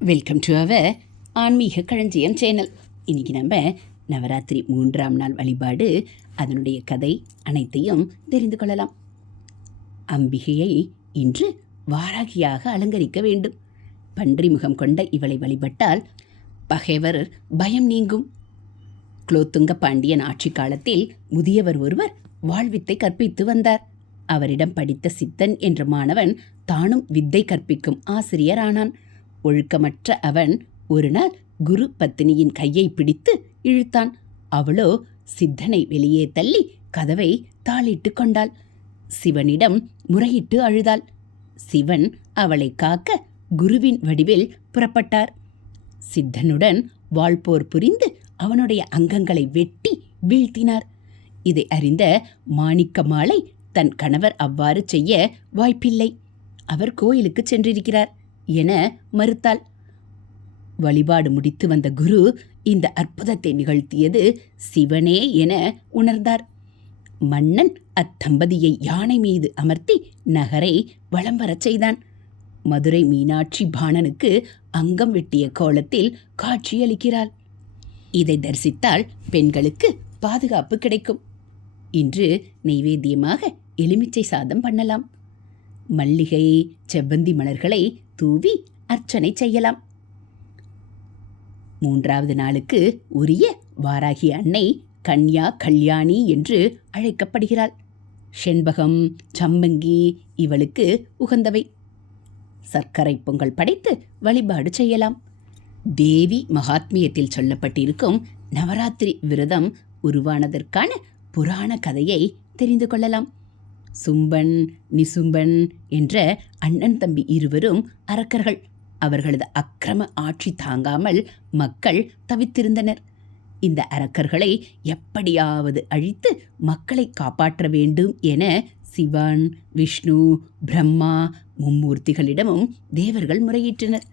Welcome to our ஆன்மீக களஞ்சியம் channel. இன்றைக்கி நம்ம நவராத்திரி 3ஆம் நாள் வழிபாடு, அதனுடைய கதை அனைத்தையும் தெரிந்து கொள்ளலாம். அம்பிகையை இன்று வாராகியாக அலங்கரிக்க வேண்டும். பன்றி முகம் கொண்ட இவளை வழிபட்டால் பகைவர் பயம் நீங்கும். குலோத்துங்க பாண்டியன் ஆட்சி காலத்தில் முதியவர் ஒருவர் வாழ்வித்தை கற்பித்து வந்தார். அவரிடம் படித்த சித்தன் என்ற மாணவன் தானும் வித்தை கற்பிக்கும் ஆசிரியர் ஆனான். ஒழுக்கமற்ற அவன் ஒரு நாள் குரு பத்தினியின் கையை பிடித்து இழுத்தான். அவளோ சித்தனை வெளியே தள்ளி கதவை தாளிட்டு கொண்டாள். சிவனிடம் முறையிட்டு அழுதாள். சிவன் அவளை காக்க குருவின் வடிவில் புறப்பட்டார். சித்தனுடன் வாழ்போர் புரிந்து அவனுடைய அங்கங்களை வெட்டி வீழ்த்தினார். இதை அறிந்த மாணிக்கமாலை தன் கணவர் அவ்வாறு செய்ய வாய்ப்பில்லை, அவர் கோயிலுக்கு சென்றிருக்கிறார் என மறுத்தாள். வழிபாடு முடித்து வந்த குரு இந்த அற்புதத்தை நிகழ்த்தியது சிவனே என உணர்ந்தார். மன்னன் அத்தம்பதியை யானை மீது அமர்த்தி நகரை வலம் வரச் செய்தான். மதுரை மீனாட்சி பாணனுக்கு அங்கம் வெட்டிய கோலத்தில் காட்சியளிக்கிறாள். இதை தரிசித்தால் பெண்களுக்கு பாதுகாப்பு கிடைக்கும். இன்று நெய்வேத்தியமாக எலுமிச்சை சாதம் பண்ணலாம். மல்லிகை, செவ்வந்தி மலர்களை தூவி அர்ச்சனை செய்யலாம். 3வது நாளுக்கு உரிய வாராகி அன்னை கன்யா கல்யாணி என்று அழைக்கப்படுகிறாள். செண்பகம், சம்பங்கி இவளுக்கு உகந்தவை. சர்க்கரை பொங்கல் படைத்து வழிபாடு செய்யலாம். தேவி மகாத்மியத்தில் சொல்லப்பட்டிருக்கும் நவராத்திரி விரதம் உருவானதற்கான புராண கதையை தெரிந்து கொள்ளலாம். சும்பன், நிசும்பன் என்ற அண்ணன் தம்பி இருவரும் அரக்கர்கள். அவர்களது அக்கிரம ஆட்சி தாங்காமல் மக்கள் தவித்திருந்தனர். இந்த அரக்கர்களை எப்படியாவது அழித்து மக்களை காப்பாற்ற வேண்டும் என சிவன், விஷ்ணு, பிரம்மா மும்மூர்த்திகளிடமும் தேவர்கள் முறையிட்டனர்.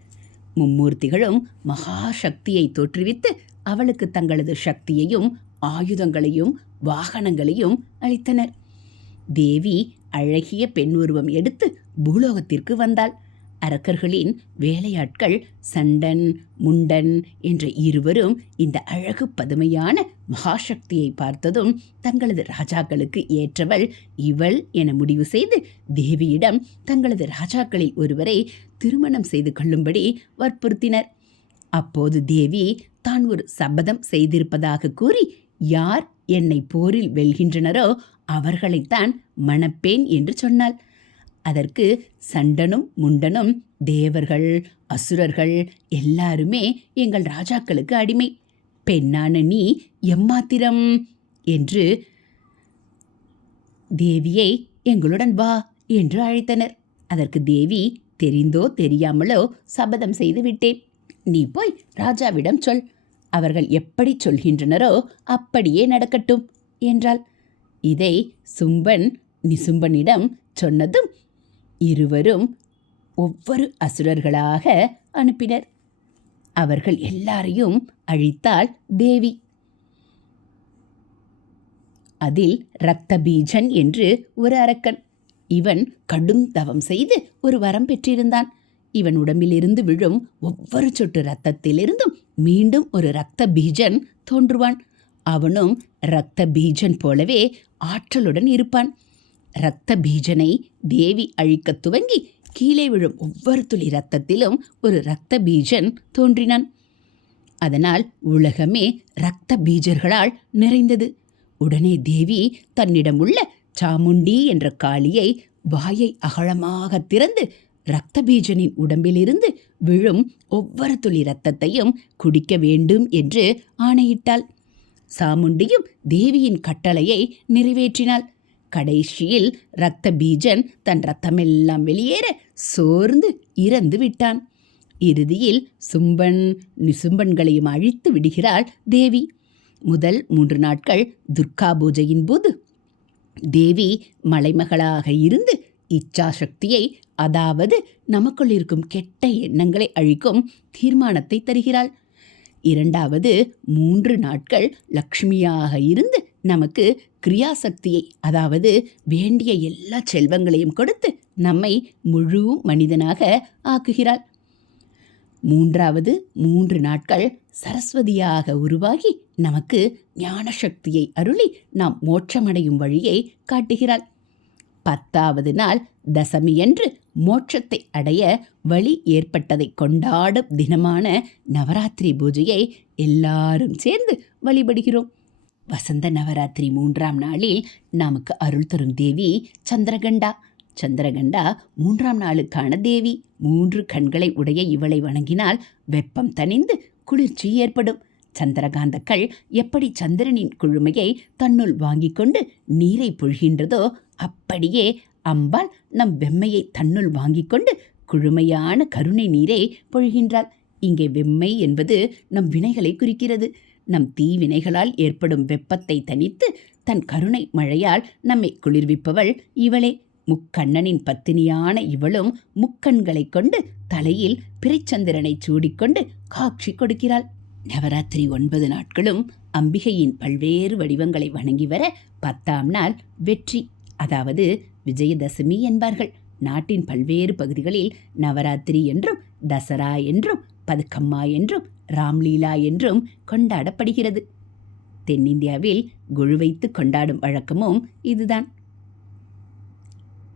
மும்மூர்த்திகளும் மகாசக்தியை தோற்றுவித்து அவளுக்கு தங்களது சக்தியையும் ஆயுதங்களையும் வாகனங்களையும் அளித்தனர். தேவி அழகிய பெண் உருவம் எடுத்து பூலோகத்திற்கு வந்தாள். அரக்கர்களின் வேலையாட்கள் சண்டன், முண்டன் என்ற இருவரும் இந்த அழகு பதுமையான மகாசக்தியை பார்த்ததும் தங்களது ராஜாக்களுக்கு ஏற்றவள் இவள் என முடிவு செய்து தேவியிடம் தங்களது ராஜாக்களில் ஒருவரை திருமணம் செய்து கொள்ளும்படி வற்புறுத்தினர். அப்போது தேவி தான் ஒரு சபதம் செய்திருப்பதாக கூறி, யார் என்னை போரில் வெல்கின்றனரோ அவர்களைத்தான் மணப்பேன் என்று சொன்னாள். அதற்கு சண்டனும் முண்டனும், தேவர்கள், அசுரர்கள் எல்லாருமே எங்கள் ராஜாக்களுக்கு அடிமை, பெண்ணான நீ எம்மாத்திரம் என்று தேவியை எங்களுடன் வா என்று அழைத்தனர். அதற்கு தேவி, தெரிந்தோ தெரியாமலோ சபதம் செய்து விட்டேன், நீ போய் ராஜாவிடம் சொல், அவர்கள் எப்படி சொல்கின்றனரோ அப்படியே நடக்கட்டும் என்றாள். இதை சும்பன் நிசும்பனிடம் சொன்னதும் இருவரும் ஒவ்வொரு அசுரர்களாக அனுப்பினர். அவர்கள் எல்லாரையும் அழித்தாள் தேவி. அதில் இரத்தபீஜன் என்று ஒரு அரக்கன். இவன் கடும் தவம் செய்து ஒரு வரம் பெற்றிருந்தான். இவன் உடம்பிலிருந்து விழும் ஒவ்வொரு சொட்டு இரத்தத்திலிருந்தும் மீண்டும் ஒரு இரத்த பீஜன் தோன்றுவான். அவனும் இரத்த பீஜன் போலவே ஆற்றலுடன் இருப்பான். இரத்த பீஜனை தேவி அழிக்க துவங்கி கீழே விழும் ஒவ்வொரு துளி இரத்தத்திலும் ஒரு இரத்த பீஜன் தோன்றினான். அதனால் உலகமே இரத்த பீஜர்களால் நிறைந்தது. உடனே தேவி தன்னிடம் உள்ள சாமுண்டி என்ற காளியை வாயை அகலமாக திறந்து இரத்த பீஜனின் உடம்பிலிருந்து விழும் ஒவ்வொரு துளி இரத்தத்தையும் குடிக்க வேண்டும் என்று ஆணையிட்டாள். சாமுண்டியும் தேவியின் கட்டளையை நிறைவேற்றினாள். கடைசியில் இரத்த பீஜன் தன் இரத்தமெல்லாம் வெளியேற சோர்ந்து இறந்து விட்டான். இறுதியில் சும்பன் நிசும்பன்களையும் அழித்து விடுகிறாள் தேவி. முதல் 3 நாட்கள் துர்கா பூஜையின் போது தேவி மலைமகளாக இருந்து இச்சாசக்தியை, அதாவது நமக்குள் இருக்கும் கெட்ட எண்ணங்களை அழிக்கும் தீர்மானத்தை தருகிறாள். 2வது 3 நாட்கள் லக்ஷ்மியாக இருந்து நமக்கு கிரியாசக்தியை, அதாவது வேண்டிய எல்லா செல்வங்களையும் கொடுத்து நம்மை முழு மனிதனாக ஆக்குகிறாள். மூன்றாவது 3 நாட்கள் சரஸ்வதியாக உருவாகி நமக்கு ஞான சக்தியை அருளி நாம் மோட்சமடையும் வழியை காட்டுகிறாள். 10வது நாள் தசமியன்று மோட்சத்தை அடைய வழி ஏற்பட்டதை கொண்டாடும் தினமான நவராத்திரி பூஜையை எல்லாரும் சேர்ந்து வழிபடுகிறோம். வசந்த நவராத்திரி 3ஆம் நாளில் நமக்கு அருள் தரும் தேவி சந்திரகண்டா. சந்திரகண்டா 3ஆம் நாளுக்கான தேவி. 3 கண்களை உடைய இவளை வணங்கினால் வெப்பம் தணிந்து குளிர்ச்சி ஏற்படும். சந்திரகாந்தக்கள் எப்படி சந்திரனின் குழுமையை தன்னுள் வாங்கிக் கொண்டு நீரை பொழிகின்றதோ அப்படியே அம்பாள் நம் வெம்மையை தன்னுள் வாங்கிக் கொண்டு குழுமையான கருணை நீரை பொழிகின்றாள். இங்கே வெம்மை என்பது நம் வினைகளை குறிக்கிறது. நம் தீவினைகளால் ஏற்படும் வெப்பத்தை தணித்து தன் கருணை மழையால் நம்மை குளிர்விப்பவள் இவளே. முக்கண்ணனின் பத்தினியான இவளும் முக்கண்களை கொண்டு தலையில் பிறைச்சந்திரனை சூடிக்கொண்டு காட்சி கொடுக்கிறாள். நவராத்திரி 9 நாட்களும் அம்பிகையின் பல்வேறு வடிவங்களை வணங்கி வர 10ஆம் நாள் வெற்றி, அதாவது விஜயதசமி என்பார்கள். நாட்டின் பல்வேறு பகுதிகளில் நவராத்திரி என்றும் தசரா என்றும் பதுக்கம்மா என்றும் ராம்லீலா என்றும் கொண்டாடப்படுகிறது. தென்னிந்தியாவில் குழு வைத்து கொண்டாடும் வழக்கமும் இதுதான்.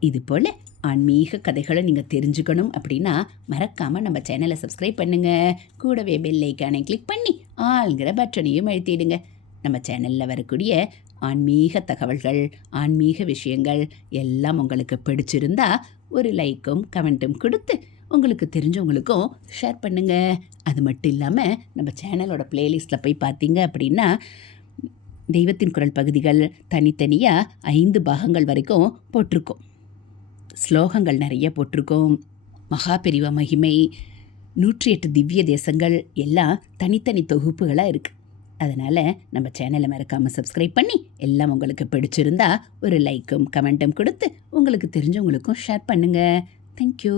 இதுபோல் ஆன்மீக கதைகளை நீங்கள் தெரிஞ்சுக்கணும் அப்படின்னா மறக்காமல் நம்ம சேனலை சப்ஸ்கிரைப் பண்ணுங்கள். கூடவே பெல் ஐக்கானை கிளிக் பண்ணி ஆள்கிற பட்டனையும் அழுத்திடுங்க. நம்ம சேனலில் வரக்கூடிய ஆன்மீக தகவல்கள், ஆன்மீக விஷயங்கள் எல்லாம் உங்களுக்கு பிடிச்சிருந்தா ஒரு லைக்கும் கமெண்ட்டும் கொடுத்து உங்களுக்கு தெரிஞ்சவங்களுக்கும் ஷேர் பண்ணுங்கள். அது மட்டும் இல்லாமல் நம்ம சேனலோட பிளேலிஸ்ட்டில் போய் பார்த்தீங்க அப்படின்னா தெய்வத்தின் குரல் பகுதிகள் தனித்தனியாக 5 பாகங்கள் வரைக்கும் போட்டிருக்கோம். ஸ்லோகங்கள் நிறைய போட்டிருக்கோம். மகாபெரிவா மகிமை, 108 திவ்ய தேசங்கள் எல்லாம் தனித்தனி தொகுப்புகளாக இருக்குது. அதனால் நம்ம சேனலை மறக்காமல் சப்ஸ்கிரைப் பண்ணி எல்லாம் உங்களுக்கு பிடிச்சிருந்தா ஒரு லைக்கும் கமெண்ட்டும் கொடுத்து உங்களுக்கு தெரிஞ்சவங்களுக்கும் ஷேர் பண்ணுங்கள். தேங்க்யூ.